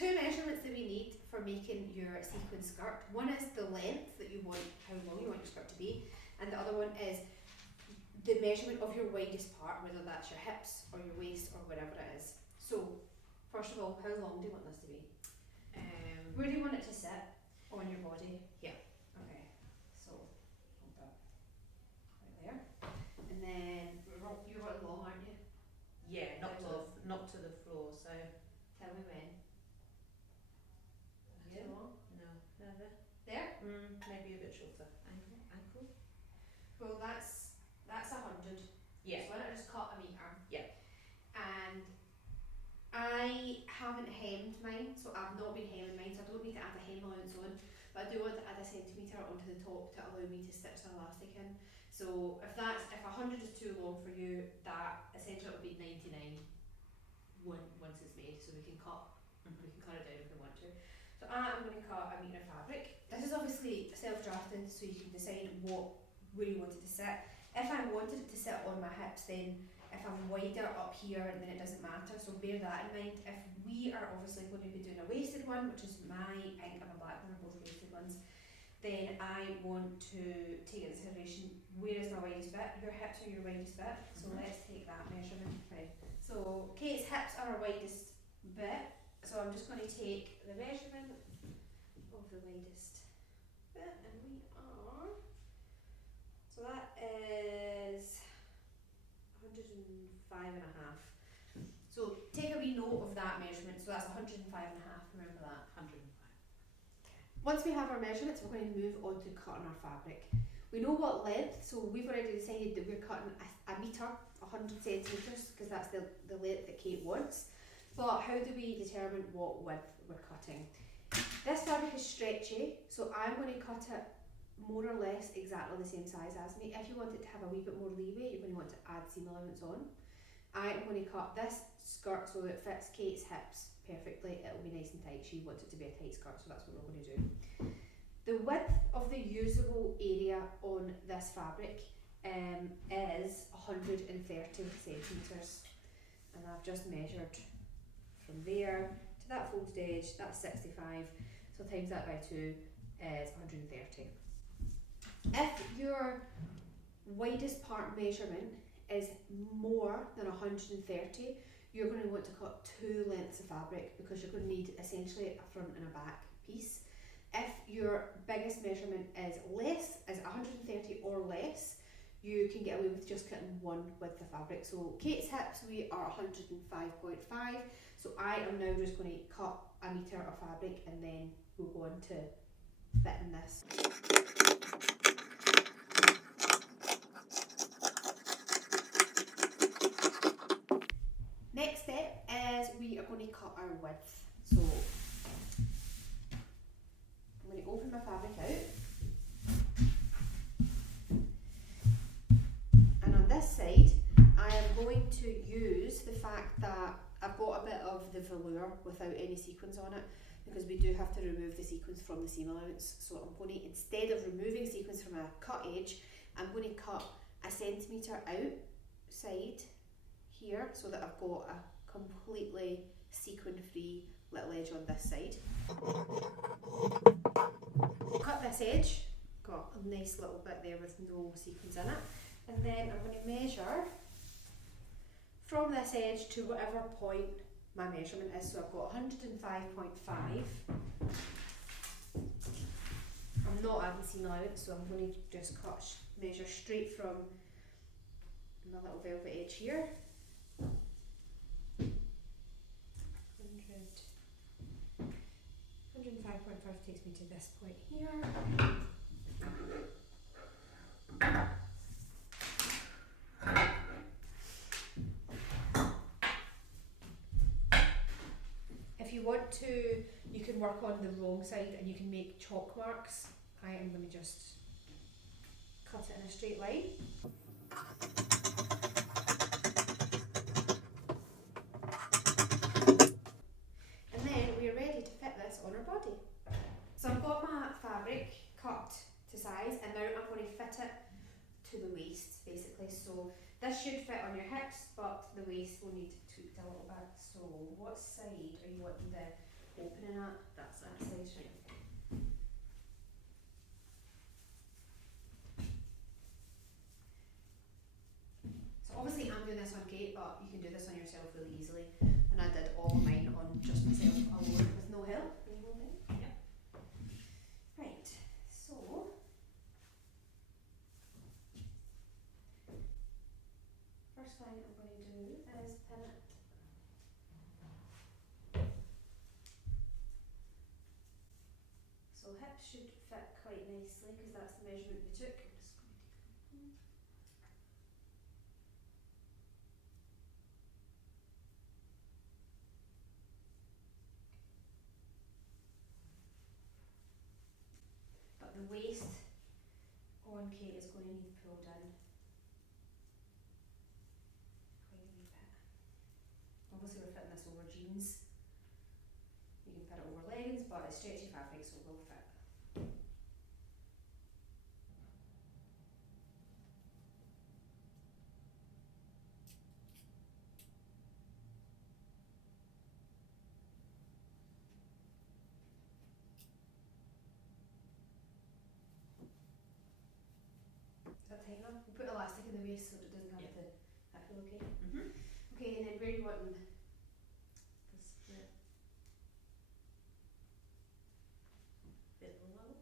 two measurements that we need for making your sequin skirt. One is the length that you want, how long you want your skirt to be, and the other one is the measurement of your widest part, whether that's your hips or your waist or whatever it is. So, first of all, how long do you want this to be? Where do you want it to sit on your body? Yeah. Okay, so hold that right there. And then, you're long, aren't you? Yeah, not to the floor, so. Tell me when. Yeah. Too long? No, there. There? Maybe a bit shorter. Ankle. Well, that's 100. Yeah. So why don't I just cut a metre? Yeah. And I haven't hemmed mine, so I've not been hemming mine, so I don't need to add a hem allowance on, but I do want to add a centimetre onto the top to allow me to stitch the elastic in. So if 100 is too long for you, that essentially will be 99 once it's made, so we can cut it down if we want to. So I'm going to cut a metre of fabric. This is obviously self-drafted, so you can decide where you want it to sit. If I wanted it to sit on my hips, then if I'm wider up here, then it doesn't matter, so bear that in mind. If we are obviously going to be doing a waisted one, which is my pink and my black one are both waisted ones, then I want to take into consideration where is my widest bit. Your hips are your widest bit, so let's take that measurement. Right. So Kate's hips are her widest bit, so I'm just going to take the measurement of the widest bit, and we are, so that is 105 and a half. So take a wee note of that measurement, so that's 105 and a half, remember that? 105. Once we have our measurements, we're going to move on to cutting our fabric. We know what length, so we've already decided that we're cutting a metre, 100 centimetres, because that's the length that Kate wants. But how do we determine what width we're cutting? This fabric is stretchy, so I'm going to cut it more or less exactly the same size as me. If you want it to have a wee bit more leeway, you're going to want to add seam allowance on. I am going to cut this skirt so that it fits Kate's hips perfectly. It'll be nice and tight. She wants it to be a tight skirt, so that's what we're going to do. The width of the usable area on this fabric is 130 centimetres, and I've just measured from there to that folded edge. That's 65, so times that by 2 is 130. If your widest part measurement is more than 130, you're going to want to cut 2 lengths of fabric, because you're going to need essentially a front and a back piece. If your biggest measurement is 130 or less, you can get away with just cutting 1 width of fabric. So Kate's hips, we are 105.5, so I am now just going to cut a metre of fabric, and then we'll go on to fitting this. Next step is we are going to cut our width. So I'm going to open my fabric out, and on this side I am going to use the fact that I've got a bit of the velour without any sequins on it, because we do have to remove the sequins from the seam allowance. So I'm going to, instead of removing sequins from a cut edge, I'm going to cut a centimetre outside here, so that I've got a completely sequin free little edge on this side. Cut this edge, got a nice little bit there with no sequins in it, and then I'm going to measure from this edge to whatever point my measurement is. So I've got 105.5. I'm not adding seam allowance, so I'm going to just measure straight from my little velvet edge here. 105.5 takes me to this point here. If you want to, you can work on the wrong side and you can make chalk marks. I am going to just cut it in a straight line. And then we are ready to fit this on our body. So I've got my fabric cut to size, and now I'm going to fit it to the waist basically. So this should fit on your hips, but the waist will need tweaked a little bit. So what side are you wanting the opening at That's that it. size, right? So obviously I'm doing this on Kate, but you can do this on yourself really easily. And I did all of mine on just myself alone with no help. Yep. Right, so first thing I'm going to do is pin it. So hips should fit quite nicely because that's the measurement we took. I'm just going to take it. But the waist on Kate is going to need pulled in quite a wee bit. Obviously we're fitting this over jeans. You can fit it over leggings, but it's stretchy fabric, so it will fit. Is that tight enough? We'll put elastic in the waist so it doesn't have to. That feel okay? Okay, and then where do you want them? The split. Bit lower.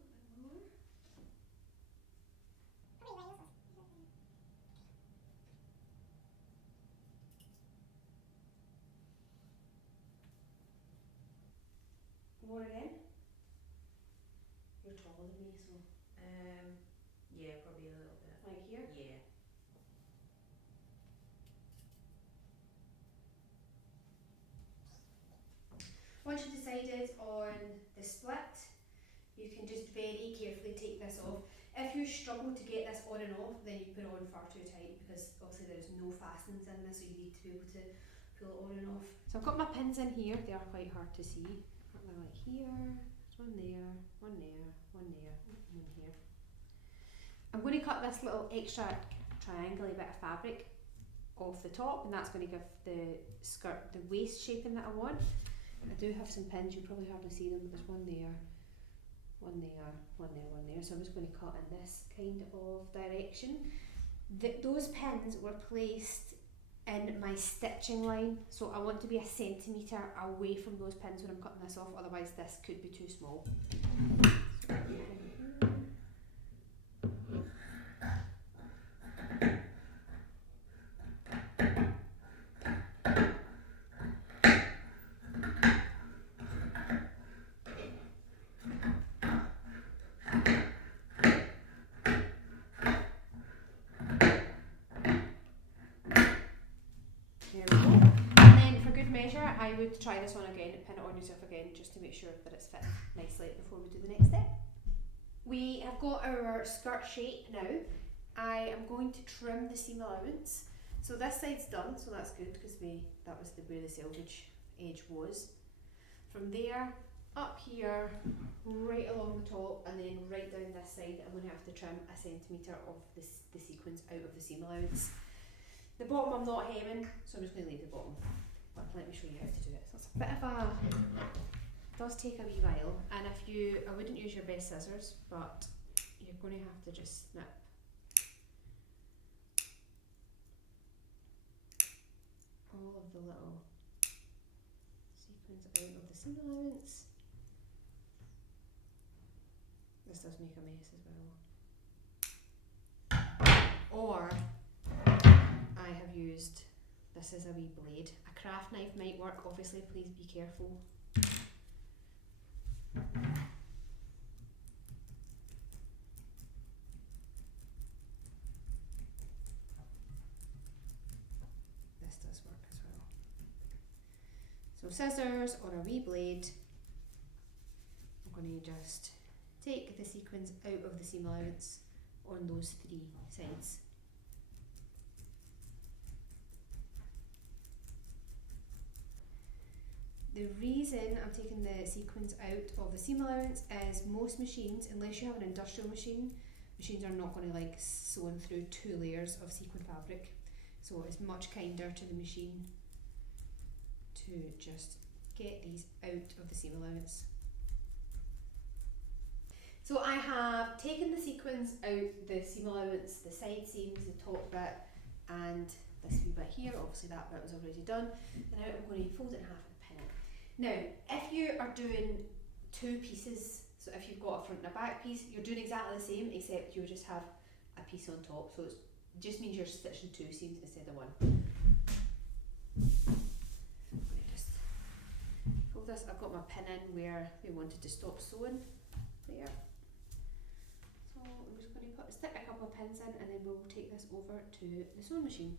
More again? You're taller than me, so Yeah, probably a little bit. like here. Yeah. Once you've decided on the split, you can just very carefully take this off. If you struggle to get this on and off, then you put it on far too tight because obviously there's no fastenings in this, so you need to be able to pull it on and off. So I've got my pins in here, they are quite hard to see. They're like here, there's one there, one there, one there, and one here. I'm going to cut this little extra triangle bit of fabric off the top, and that's going to give the skirt the waist shaping that I want. I do have some pins, you probably hardly see them, but there's one there, one there, one there, one there. So I'm just going to cut in this kind of direction. Those pins were placed in my stitching line, so I want to be a centimetre away from those pins when I'm cutting this off, otherwise this could be too small. There we go. And then for good measure, I would try this on again and pin it on yourself again just to make sure that it's fit nicely before we do the next step. We have got our skirt shape now. I am going to trim the seam allowance. So this side's done, so that's good because that was where the selvage edge was. From there, up here, right along the top, and then right down this side, I'm going to have to trim a centimetre of the sequins out of the seam allowance. The bottom I'm not hemming, so I'm just going to leave the bottom. But let me show you how to do it. So it's a bit of a, it does take a wee while, and I wouldn't use your best scissors, but you're going to have to just snip all of the little sequins out of the seam allowance. This does make a mess as well. Or I have used, this is a wee blade. A craft knife might work, obviously, please be careful. This does work as well. So scissors or a wee blade. I'm going to just take the sequins out of the seam allowance on those three sides. The reason I'm taking the sequins out of the seam allowance is most machines, unless you have an industrial machine, machines are not going to like sewn through 2 layers of sequin fabric. So it's much kinder to the machine to just get these out of the seam allowance. So I have taken the sequins out the seam allowance, the side seams, the top bit, and this wee bit here. Obviously that bit was already done. Now I'm going to fold it in half and pin it. Now, if you are doing two pieces, so if you've got a front and a back piece, you're doing exactly the same, except you just have a piece on top. So it just means you're stitching two seams instead of one. Just fold this. I've got my pin in where we wanted to stop sewing. There. So I'm just going to stick a couple of pins in, and then we'll take this over to the sewing machine.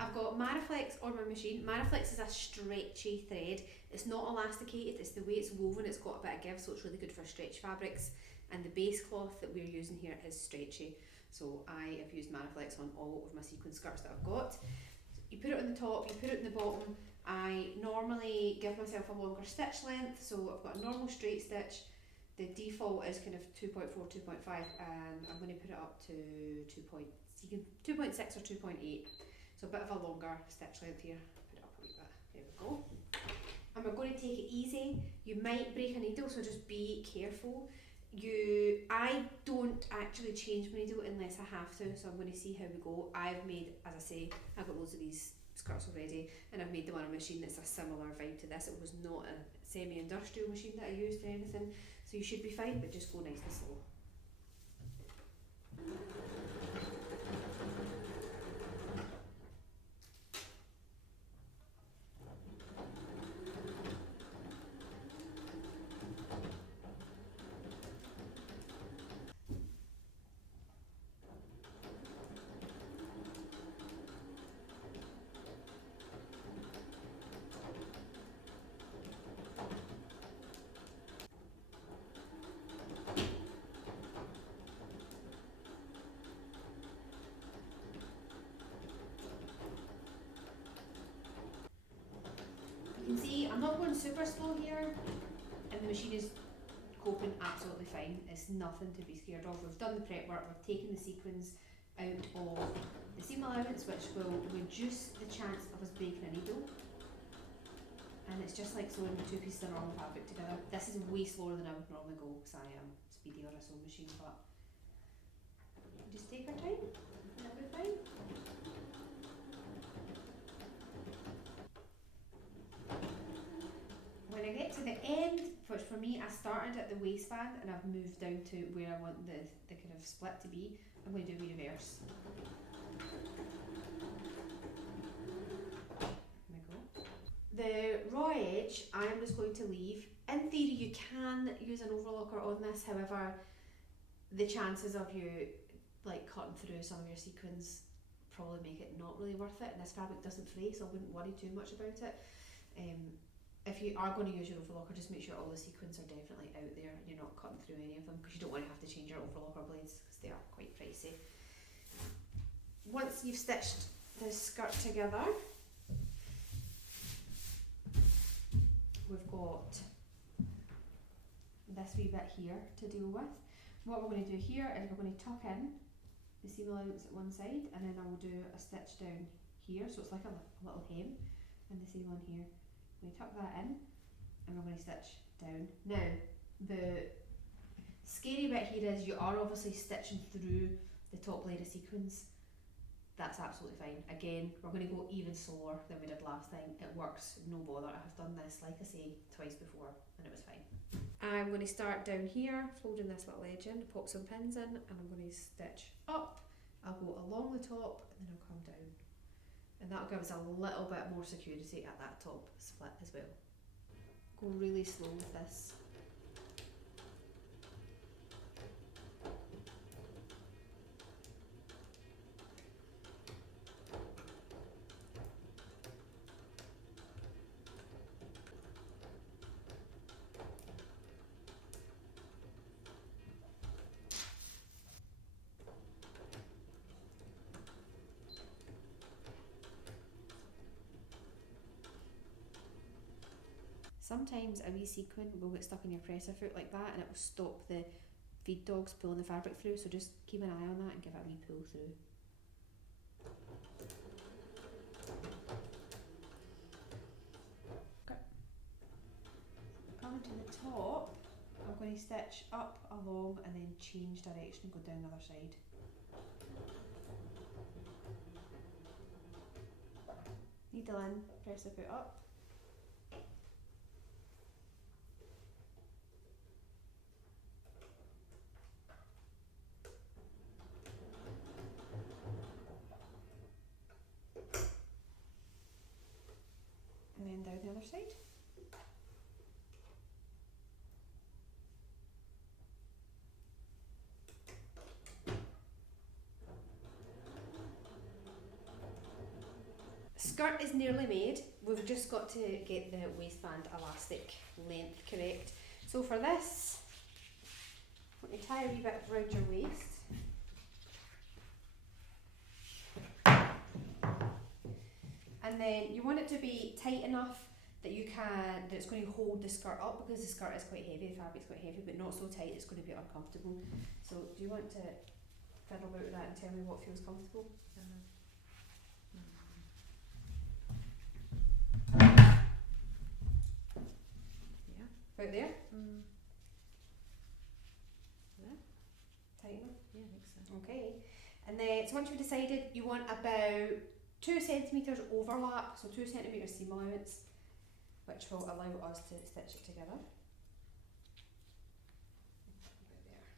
I've got Mariflex on my machine. Mariflex is a stretchy thread. It's not elasticated, it's the way it's woven, it's got a bit of give, so it's really good for stretch fabrics. And the base cloth that we're using here is stretchy. So I have used Mariflex on all of my sequin skirts that I've got. You put it on the top, you put it in the bottom. I normally give myself a longer stitch length, so I've got a normal straight stitch. The default is kind of 2.4, 2.5, and I'm going to put it up to 2.6 or 2.8. So a bit of a longer stitch length here. Put it up a wee bit. There we go. And we're going to take it easy. You might break a needle, so just be careful. I don't actually change my needle unless I have to, so I'm going to see how we go. I've made, as I say, I've got loads of these skirts already, and I've made them on a machine that's a similar vibe to this. It was not a semi-industrial machine that I used or anything, so you should be fine, but just go nice and slow. You can see I'm not going super slow here, and the machine is coping absolutely fine. It's nothing to be scared of. We've done the prep work, we've taken the sequins out of the seam allowance, which will reduce the chance of us breaking a needle. And it's just like sewing two pieces of normal fabric together. This is way slower than I would normally go, because I am speedy on a sewing machine, but just take our time and it'll be fine. When I get to the end, which for me I started at the waistband and I've moved down to where I want the kind of split to be, I'm going to do a wee reverse. There we go. The raw edge I am just going to leave. In theory you can use an overlocker on this, however the chances of you like cutting through some of your sequins probably make it not really worth it, and this fabric doesn't fray, so I wouldn't worry too much about it. If you are going to use your overlocker, just make sure all the sequins are definitely out there and you're not cutting through any of them, because you don't want to have to change your overlocker blades because they are quite pricey. Once you've stitched the skirt together, we've got this wee bit here to deal with. What we're going to do here is we're going to tuck in the seam allowance at one side, and then I will do a stitch down here, so it's like a little hem, and the same one here. We tuck that in and we're going to stitch down. Now the scary bit here is you are obviously stitching through the top layer of sequins. That's absolutely fine. Again, we're going to go even slower than we did last time. It works, no bother. I have done this, like I say, twice before and it was fine. I'm going to start down here, folding this little edge in, pop some pins in, and I'm going to stitch up. I'll go along the top and then I'll come down. And that'll give us a little bit more security at that top split as well. Go really slow with this. Sometimes a wee sequin will get stuck in your presser foot like that, and it will stop the feed dogs pulling the fabric through, so just keep an eye on that and give it a wee pull through. Okay. Coming to the top, I'm going to stitch up, along, and then change direction and go down the other side. Needle in, press the foot up. And then down the other side. Skirt is nearly made. We've just got to get the waistband elastic length correct. So for this, I'm going to tie a wee bit around your waist. And then you want it to be tight enough that that it's going to hold the skirt up, because the skirt is quite heavy, the fabric's quite heavy, but not so tight it's going to be uncomfortable. So do you want to fiddle about with that and tell me what feels comfortable? Yeah. About there? There? Tight enough? Yeah, I think so. Okay. And then, so once you've decided, you want about 2 centimetres overlap, so 2 centimetres seam allowance, which will allow us to stitch it together. About there.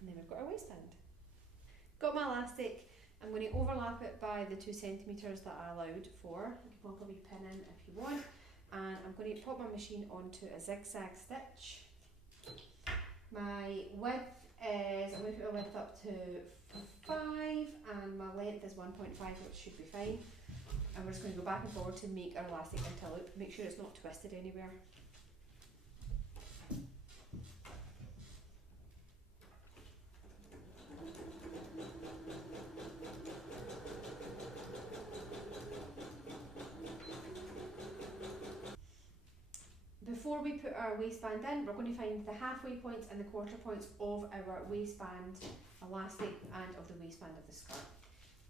And then we've got our waistband. Got my elastic. I'm going to overlap it by the 2 centimetres that I allowed for. You can pop a wee pin in if you want. And I'm going to pop my machine onto a zigzag stitch. My width is, I'm going to put my width up to 5 and my length is 1.5, which should be fine. And we're just going to go back and forward to make our elastic interloop. Make sure it's not twisted anywhere. Before we put our waistband in, we're going to find the halfway points and the quarter points of our waistband elastic and of the waistband of the skirt.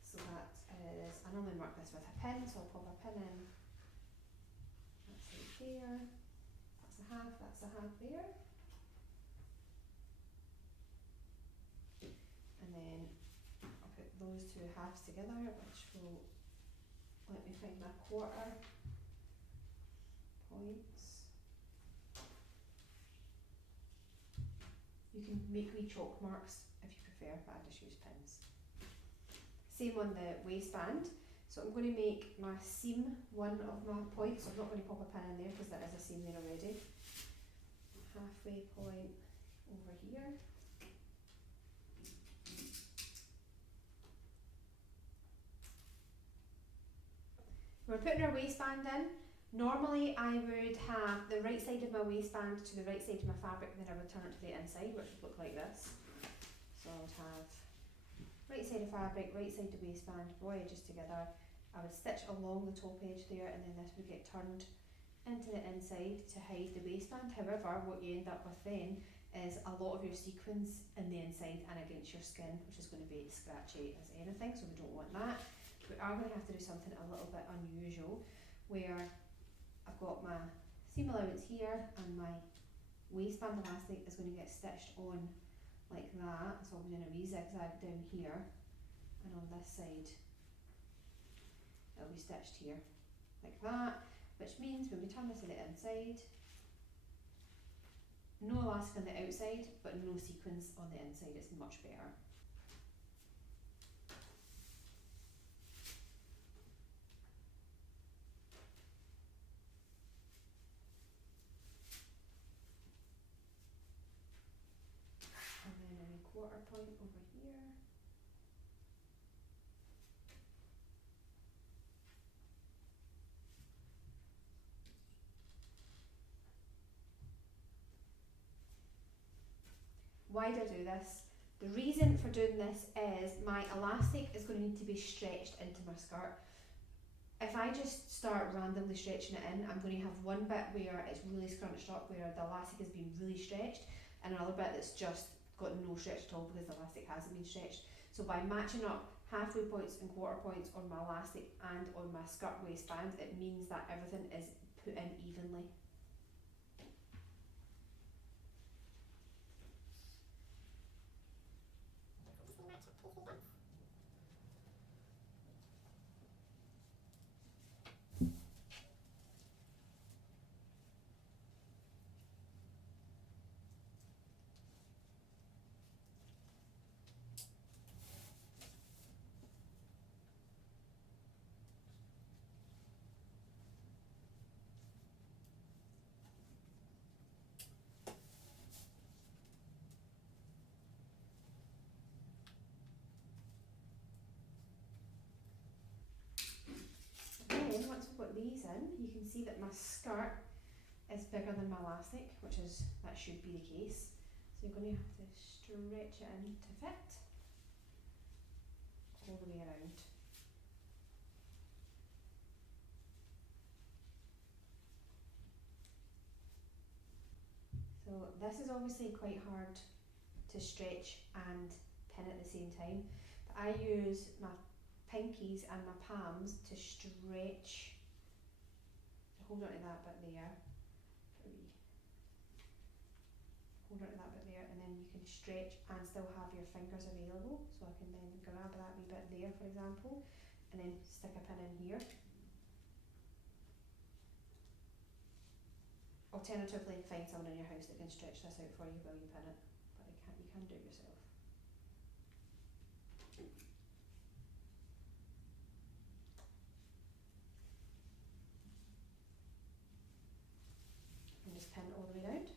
So that is, I normally mark this with a pin, so I'll pop a pin in. That's right there. That's a half there. And then I'll put those two halves together, which will let me find my quarter points. You can make wee chalk marks if you prefer, but I just use pins. Same on the waistband. So I'm going to make my seam one of my points. So I'm not going to pop a pin in there because there is a seam there already. Halfway point over here. We're putting our waistband in. Normally I would have the right side of my waistband to the right side of my fabric, and then I would turn it to the inside, which would look like this. So I would have right side of fabric, right side of waistband, raw edges together. I would stitch along the top edge there, and then this would get turned into the inside to hide the waistband. However, what you end up with then is a lot of your sequins in the inside and against your skin, which is going to be scratchy as anything, so we don't want that. We are going to have to do something a little bit unusual, where I've got my seam allowance here and my waistband elastic is going to get stitched on like that. So I'll be doing a wee zigzag down here, and on this side it'll be stitched here like that, which means when we turn this to the inside, no elastic on the outside but no sequins on the inside. It's much better. Quarter point over here. Why do I do this? The reason for doing this is my elastic is going to need to be stretched into my skirt. if I just start randomly stretching it in, I'm going to have one bit where it's really scrunched up, where the elastic has been really stretched, and another bit that's just got no stretch at all because the elastic hasn't been stretched. So by matching up halfway points and quarter points on my elastic and on my skirt waistband, it means that everything is put in evenly. Then once we've got these in, you can see that my skirt is bigger than my elastic, that should be the case. So you're going to have to stretch it in to fit all the way around. So this is obviously quite hard to stretch and pin at the same time, but I use my pinkies and my palms to stretch. Hold on to that bit there. Hold on to that bit there, and then you can stretch and still have your fingers available. So I can then grab that wee bit there, for example, and then stick a pin in here. Alternatively, find someone in your house that can stretch this out for you while you pin it, but you can do it yourself. And just pin it all the way round.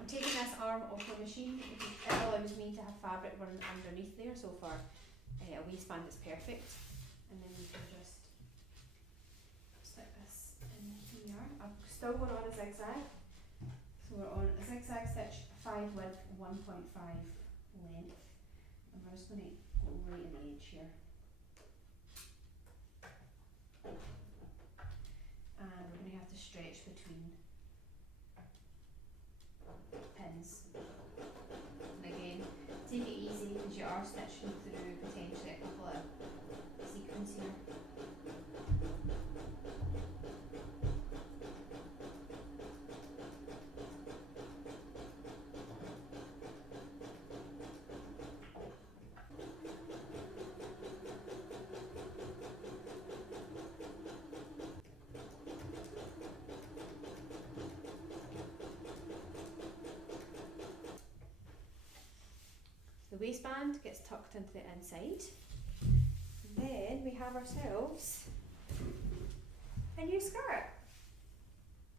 I'm taking this arm off my machine because it allows me to have fabric running underneath there, so for a waistband it's perfect. And then you can just stick this in here. I'm still going on a zigzag, so we're on a zigzag stitch, 5 width, 1.5 length, and we're just going to go right in the edge here. And we're going to have to stretch between pins. And again, take it easy because you are stitching through potentially a couple of sequins here. The waistband gets tucked into the inside. Then we have ourselves a new skirt.